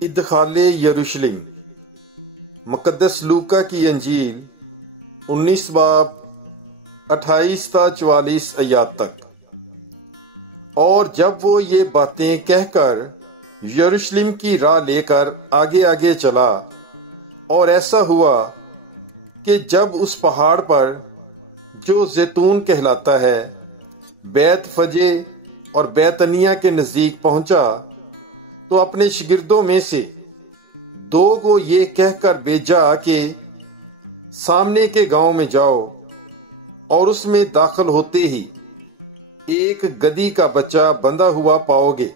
ادخال یروشلم، مقدس لوکا کی انجیل 19 باب 28 تا 44 آیات تک۔ اور جب وہ یہ باتیں کہہ کر یروشلم کی راہ لے کر آگے آگے چلا، اور ایسا ہوا کہ جب اس پہاڑ پر جو زیتون کہلاتا ہے بیت فجے اور بیتنیہ کے نزدیک پہنچا، تو اپنے شاگردوں میں سے 2 کو یہ کہہ کر بھیجا کہ سامنے کے گاؤں میں جاؤ، اور اس میں داخل ہوتے ہی ایک گدھی کا بچہ بندھا ہوا پاؤ گے،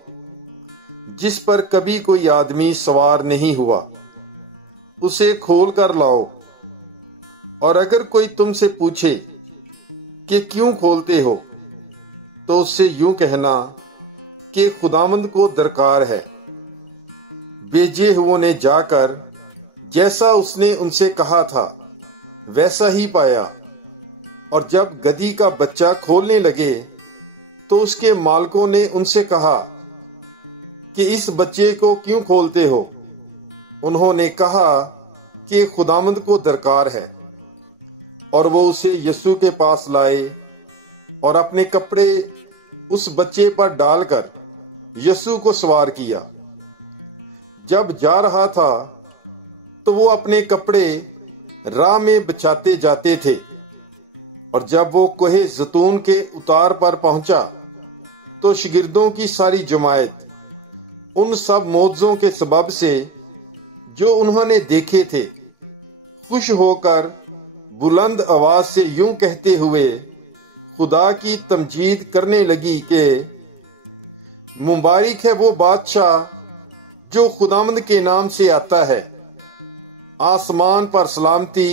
جس پر کبھی کوئی آدمی سوار نہیں ہوا۔ اسے کھول کر لاؤ، اور اگر کوئی تم سے پوچھے کہ کیوں کھولتے ہو، تو اس سے یوں کہنا کہ خداوند کو درکار ہے۔ بھیجے ہوئوں نے جا کر جیسا اس نے ان سے کہا تھا ویسا ہی پایا، اور جب گدھی کا بچہ کھولنے لگے تو اس کے مالکوں نے ان سے کہا کہ اس بچے کو کیوں کھولتے ہو؟ انہوں نے کہا کہ خداوند کو درکار ہے۔ اور وہ اسے یسوع کے پاس لائے اور اپنے کپڑے اس بچے پر ڈال کر یسوع کو سوار کیا۔ جب جا رہا تھا تو وہ اپنے کپڑے راہ میں بچھاتے جاتے تھے، اور جب وہ کوہ زیتون کے اتار پر پہنچا تو شاگردوں کی ساری جماعت ان سب معجزوں کے سبب سے جو انہوں نے دیکھے تھے خوش ہو کر بلند آواز سے یوں کہتے ہوئے خدا کی تمجید کرنے لگی کہ مبارک ہے وہ بادشاہ جو خداوند کے نام سے آتا ہے، آسمان پر سلامتی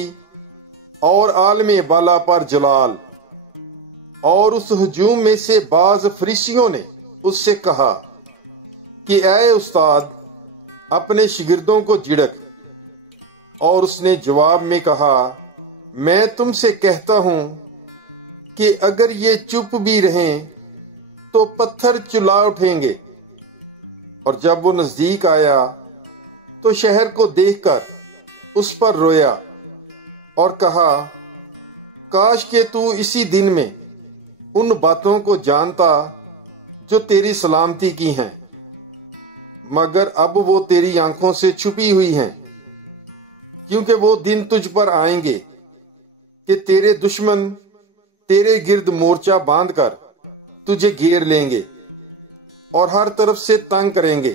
اور عالم بالا پر جلال۔ اور اس ہجوم میں سے بعض فریسیوں نے اس سے کہا کہ اے استاد، اپنے شاگردوں کو جھڑک۔ اور اس نے جواب میں کہا، میں تم سے کہتا ہوں کہ اگر یہ چپ بھی رہیں تو پتھر چلا اٹھیں گے۔ اور جب وہ نزدیک آیا تو شہر کو دیکھ کر اس پر رویا اور کہا، کاش کہ تو اسی دن میں ان باتوں کو جانتا جو تیری سلامتی کی ہیں، مگر اب وہ تیری آنکھوں سے چھپی ہوئی ہیں۔ کیونکہ وہ دن تجھ پر آئیں گے کہ تیرے دشمن تیرے گرد مورچہ باندھ کر تجھے گھیر لیں گے اور ہر طرف سے تنگ کریں گے،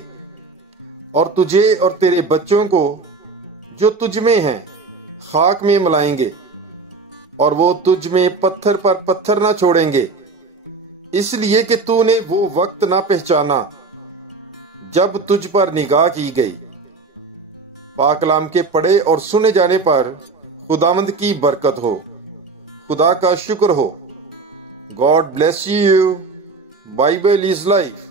اور تجھے اور تیرے بچوں کو جو تجھ میں ہیں خاک میں ملائیں گے، اور وہ تجھ میں پتھر پر پتھر نہ چھوڑیں گے، اس لیے کہ تو نے وہ وقت نہ پہچانا جب تجھ پر نگاہ کی گئی۔ پاک کلام کے پڑھے اور سنے جانے پر خداوند کی برکت ہو۔ خدا کا شکر ہو۔ God bless you. Bible is life.